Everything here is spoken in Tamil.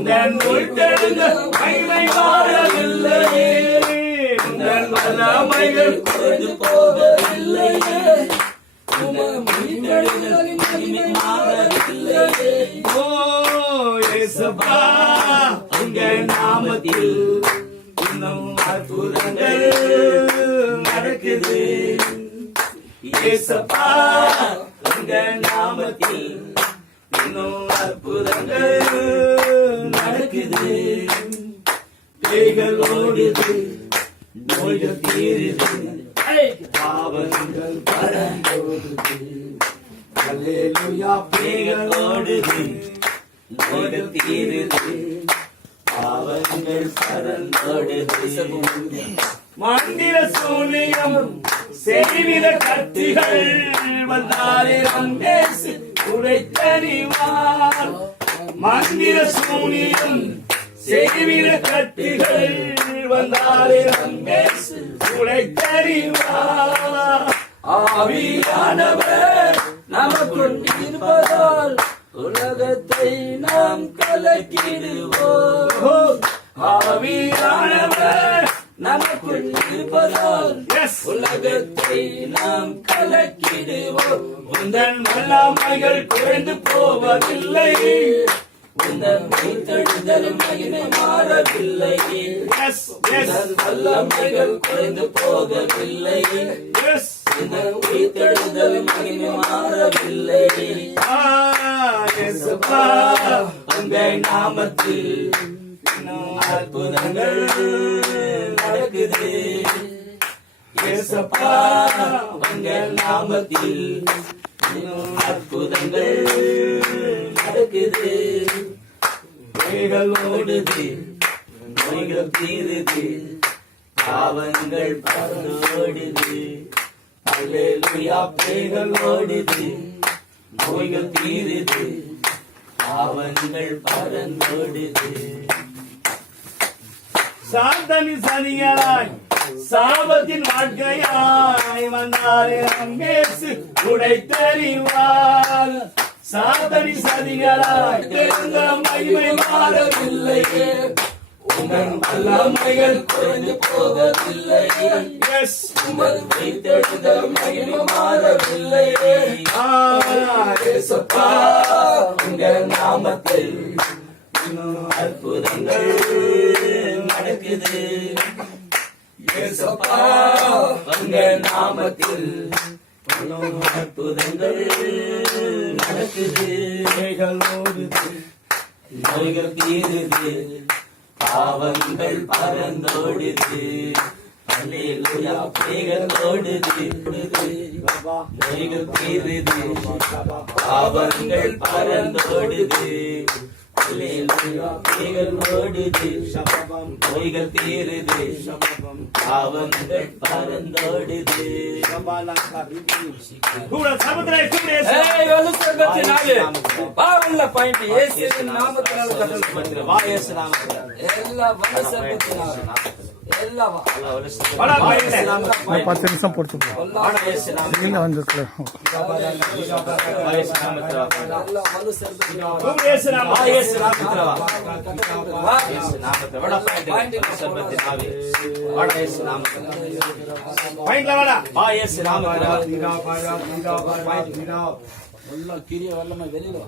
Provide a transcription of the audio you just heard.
உந்தன் உயிர்த்தெழுந்த மகிமை மாறவில்லையே, உந்தன் வல்லமைகள் குறைந்து போகவில்லையே, மகிமை மாறவில்லையே. ஓ இயேசுப்பா, உங்க நாமத்தில் இன்னும் அற்புதங்கள் நடக்குது. இயேசுப்பா, உங்க நாமத்தில் இன்னும் அற்புதங்கள் நடக்குது. பேய்கள் ஓடுது, நோய்கள் தீருது, பாவங்கள் பறந்தோடுது. அல்லேலூயா. பேய்கள் ஓடுது, நோய்கள் தீருது, பாவங்கள் பறந்தோடுது. மந்திர சூனியம் செய்வித கத்திகள் வந்தாரிடம் பேசு உடைத்தறிவார். மந்திர சூனியம் செய்வித கத்திகள் வந்தாரிடம் பேசு உடைத்தறிவார். ஆவியானவர் நமக்குள் இருப்பதால் உலகத்தை நாம் கலக்கிடுவோம். ஆவியானவர் நமக்குள் இருப்பதால் உலகத்தை நாம் கலக்கிடுவோம். உந்தன் வல்லமைகள் குறைந்து போவதில்லை, உந்தன் உயிர்த்தெழுதல் மகிமை மாறவில்லை, உந்தன் வல்லமைகள் குறைந்து போகவில்லை, உந்தன் உயிர்த்தெழுதல் மகிமை மாறவில்லை. உங்க நாமத்தில் அற்புதங்கள் நடக்குது. இயேசுப்பா, உங்க நாமத்தில் அற்புதங்கள் நடக்குது. பேய்கள் ஓடுது, நோய்கள் தீருது, பாவங்கள் பறந்தோடுது. அல்லேலூயா. பேய்கள் ஓடுது, நோய்கள் தீருது, பாவங்கள் பறந்தோடுது. சாந்தனி சனியராய் சாபத்தின் வாழ்க்கையாய் வந்தாரே அங்கேசு உடைத்தறிவார். சாந்தனி சனியராய் தெரிந்த மகிமை மாறவில்லையே, உங்கள் வல்லமைகள் குறைந்து போகவில்லையே, உங்கள் வைத்தெழுந்த மகிமை மாறவில்லையே. இயேசுப்பா, உங்க நாமத்தில் அற்புதங்கள் நடக்குது. இயேசுப்பா, உங்க நாமத்தில் அற்புதங்கள் நடக்குது. பேய்கள் ஓடுது, நோய்கள் தீருது, பாவங்கள் பறந்தோடுது. அல்லேலூயா. பேய்கள் ஓடுது, நோய்கள் தீருது, பாவங்கள் பறந்தோடுது. பேய்கள் ஓடுது, நோய்கள் தீருது, பாவங்கள் பறந்தோடுது. பத்து நிமிஷம் பொறுத்து வந்துருக்குல. கிரிய வரலமா வெளியில